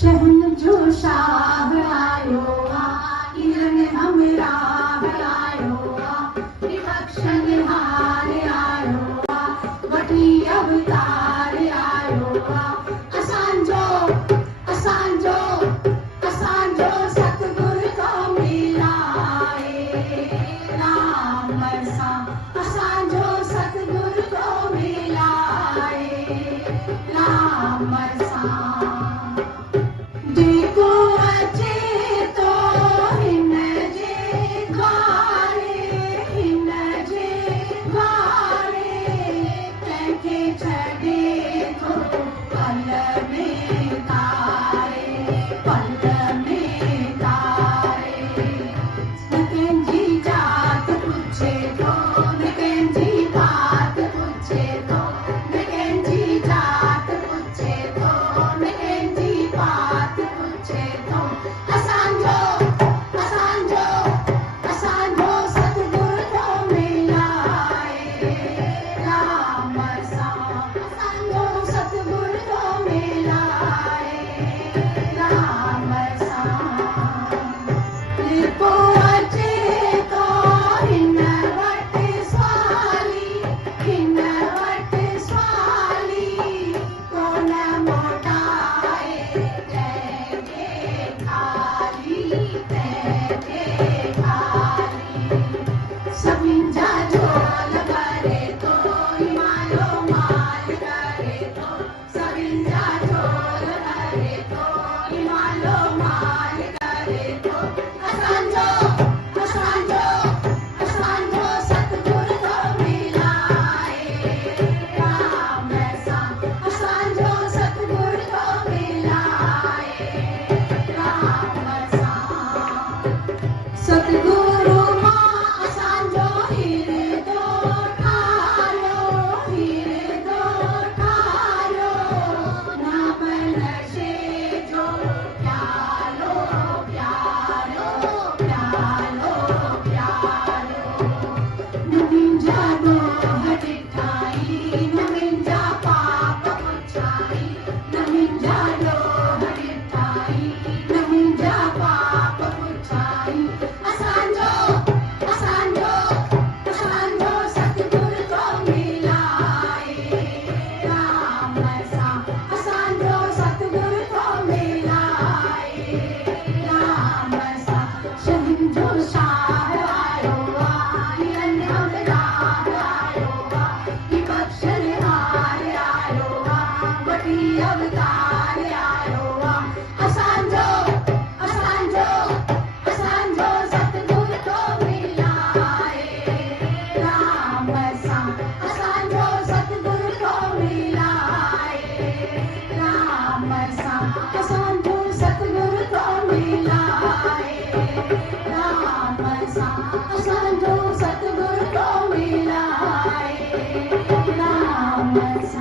शहन जो शाह आयो इरण हमरा आयो विपक्ष निहार आयो वठी अवतार आयो असांजो असांजो असांजो सतगुर को मिलाए राम सां असांजो सतगुर को मिलाए राम सां जेको अचे तो हिन जे द्वारे हिन जे द्वारे कंहिंखे छॾे थो पल में तारे पल में तारे न कंहिंजी जात पुछे थो न कंहिंजी बात पुछे थो न कंहिंजी जात पुछे थो न कंहिंजी बात पुछे थो असांजो असांजो असांजो सतगुर को मिलाए राम सां असांजो सतगुर को मिलाए राम सां लिपो अचे तो हिन वटि स्वाली हिन वटि स्वाली कोन मोटाए तंहिंखे खाली तंहिंखे खाली सभिनि जा झोल भरे थो मालो माल करे थो सभिनि जा झोल भरे थो मालो माल करे थो असांजो असांजो असांजो सतगुर को मिलाए राम सां असांजो सतगुर को मिलाए राम सां सतगुरु मां असांजो हिरदो ठारियो नाम नशे जो प्यालो प्यालो प्यालो प्यालो न मुंहिंजा ॾोह ॾिठाई न मुंहिंजा पाप पुछाई न मुंहिंजा ॾोह ॾिठाई न मुंहिंजा पाप पुछाई असांजो असांजो असांजो सतगुर को मिलाए राम सां असांजो सतगुर को मिलाए राम सां शहन जो शाह आयो हिरन हमरा आयो विपक्ष निहार आयो वठी अवतार आयो असांजो असांजो असांजो सतगुर को मिलाए राम सां असांजो सतगुर को मिलाए राम सां असांजो सतगुर को मिलाए राम सां असांजो सतगुर को मिलाए राम सां